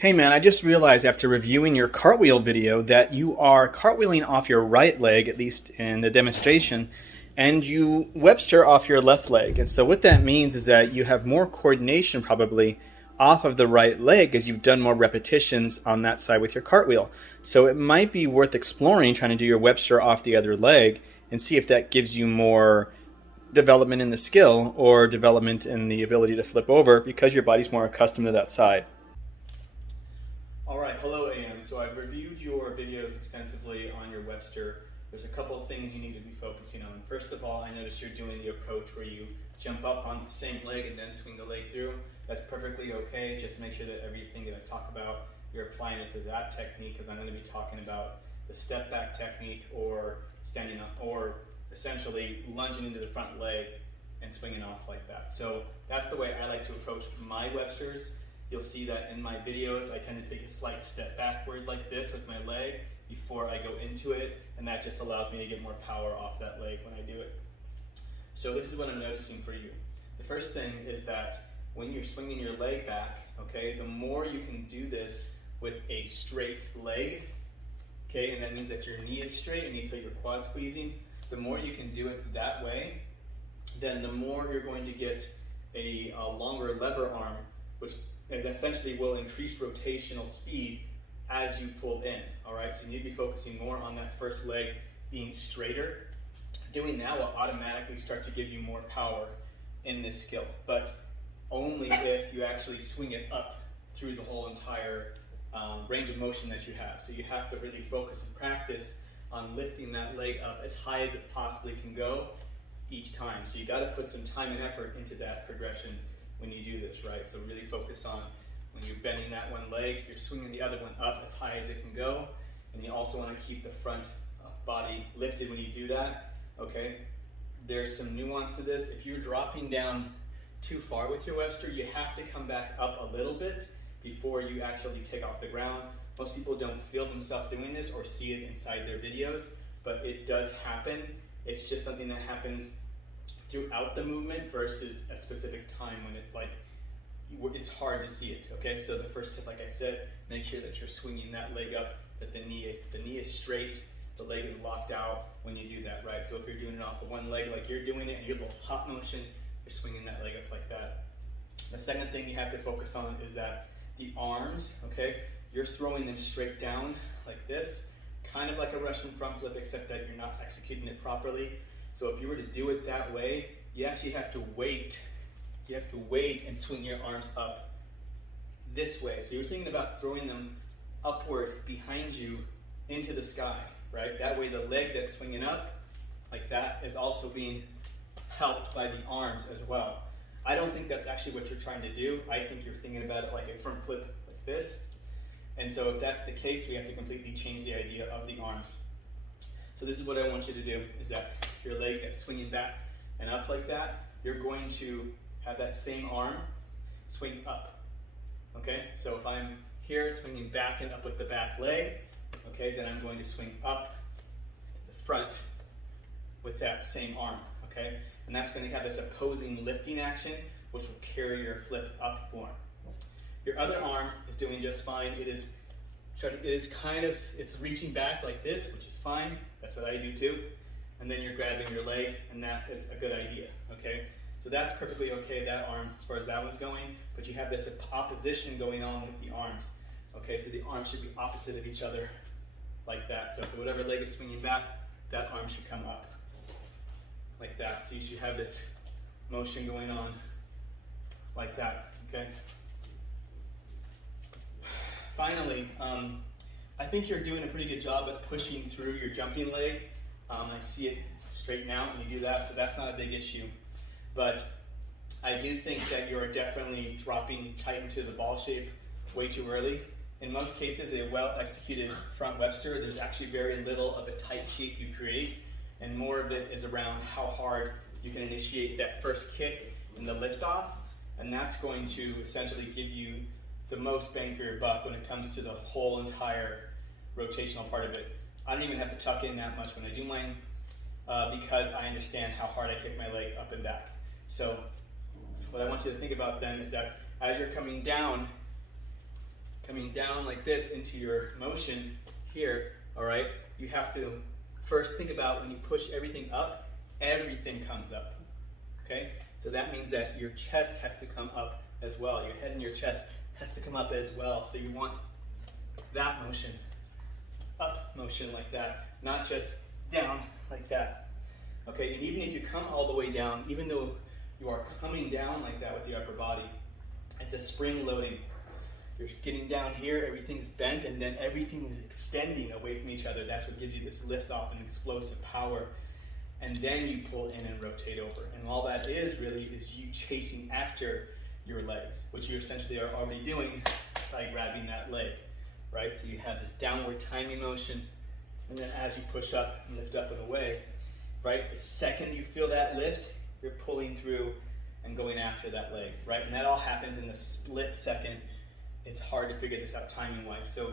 Hey man, I just realized after reviewing your cartwheel video that you are cartwheeling off your right leg, at least in the demonstration, and you webster off your left leg. And so what that means is that you have more coordination probably off of the right leg as you've done more repetitions on that side with your cartwheel. So it might be worth exploring trying to do your webster off the other leg and see if that gives you more development in the skill or development in the ability to flip over because your body's more accustomed to that side. All right, hello AM. So I've reviewed your videos extensively on your Webster. There's a couple of things you need to be focusing on. First of all, I noticed you're doing the approach where you jump up on the same leg and then swing the leg through. That's perfectly okay. Just make sure that everything that I talk about, you're applying it to that technique, because I'm going to be talking about the step back technique or standing up or essentially lunging into the front leg and swinging off like that. So that's the way I like to approach my Websters. You'll see that in my videos, I tend to take a slight step backward like this with my leg before I go into it, and that just allows me to get more power off that leg when I do it. So this is what I'm noticing for you. The first thing is that when you're swinging your leg back, okay, the more you can do this with a straight leg, okay, and that means that your knee is straight and you feel your quad squeezing, the more you can do it that way, then the more you're going to get a longer lever arm, which essentially will increase rotational speed as you pull in, all right? So you need to be focusing more on that first leg being straighter. Doing that will automatically start to give you more power in this skill, but only if you actually swing it up through the whole entire range of motion that you have. So you have to really focus and practice on lifting that leg up as high as it possibly can go each time. So you gotta put some time and effort into that progression when you do this, right? So really focus on when you're bending that one leg, you're swinging the other one up as high as it can go, and you also want to keep the front body lifted when you do that, okay? There's some nuance to this. If you're dropping down too far with your Webster, you have to come back up a little bit before you actually take off the ground. Most people don't feel themselves doing this or see it inside their videos, but it does happen. It's just something that happens throughout the movement versus a specific time when it's hard to see it, okay? So the first tip, like I said, make sure that you're swinging that leg up, that the knee is straight, the leg is locked out when you do that, right? So if you're doing it off of one leg like you're doing it and you're a little hop motion, you're swinging that leg up like that. The second thing you have to focus on is that the arms, okay? You're throwing them straight down like this, kind of like a Russian front flip, except that you're not executing it properly. So if you were to do it that way, you actually have to wait. You have to wait and swing your arms up this way. So you're thinking about throwing them upward behind you into the sky, right? That way the leg that's swinging up like that is also being helped by the arms as well. I don't think that's actually what you're trying to do. I think you're thinking about it like a front flip like this. And so if that's the case, we have to completely change the idea of the arms. So this is what I want you to do, is that your leg that's swinging back and up like that, you're going to have that same arm swing up, okay? So if I'm here swinging back and up with the back leg, okay, then I'm going to swing up to the front with that same arm, okay? And that's going to have this opposing lifting action, which will carry your flip up more. Your other arm is doing just fine. It's reaching back like this, which is fine. That's what I do too. And then you're grabbing your leg, and that is a good idea, okay? So that's perfectly okay, that arm, as far as that one's going, but you have this opposition going on with the arms, okay? So the arms should be opposite of each other like that. So if whatever leg is swinging back, that arm should come up like that. So you should have this motion going on like that, okay? Finally, I think you're doing a pretty good job at pushing through your jumping leg. I see it straighten out when you do that, so that's not a big issue. But I do think that you're definitely dropping tight into the ball shape way too early. In most cases, a well-executed front Webster, there's actually very little of a tight shape you create, and more of it is around how hard you can initiate that first kick in the liftoff, and that's going to essentially give you the most bang for your buck when it comes to the whole entire rotational part of it. I don't even have to tuck in that much when I do mine because I understand how hard I kick my leg up and back. So what I want you to think about then is that as you're coming down coming down like this into your motion here, all right, you have to first think about when you push everything up, everything comes up, okay? So that means that your chest has to come up as well. Your head and your chest has to come up as well. So you want that motion, up motion like that, not just down like that, okay? And even if you come all the way down, even though you are coming down like that with your upper body, it's a spring loading. You're getting down here, everything's bent, and then everything is extending away from each other. That's what gives you this lift off and explosive power. And then you pull in and rotate over. And all that is really is you chasing after your legs, which you essentially are already doing by grabbing that leg, right? So you have this downward timing motion, and then as you push up and lift up and away, right? The second you feel that lift, you're pulling through and going after that leg, right? And that all happens in a split second. It's hard to figure this out timing-wise. So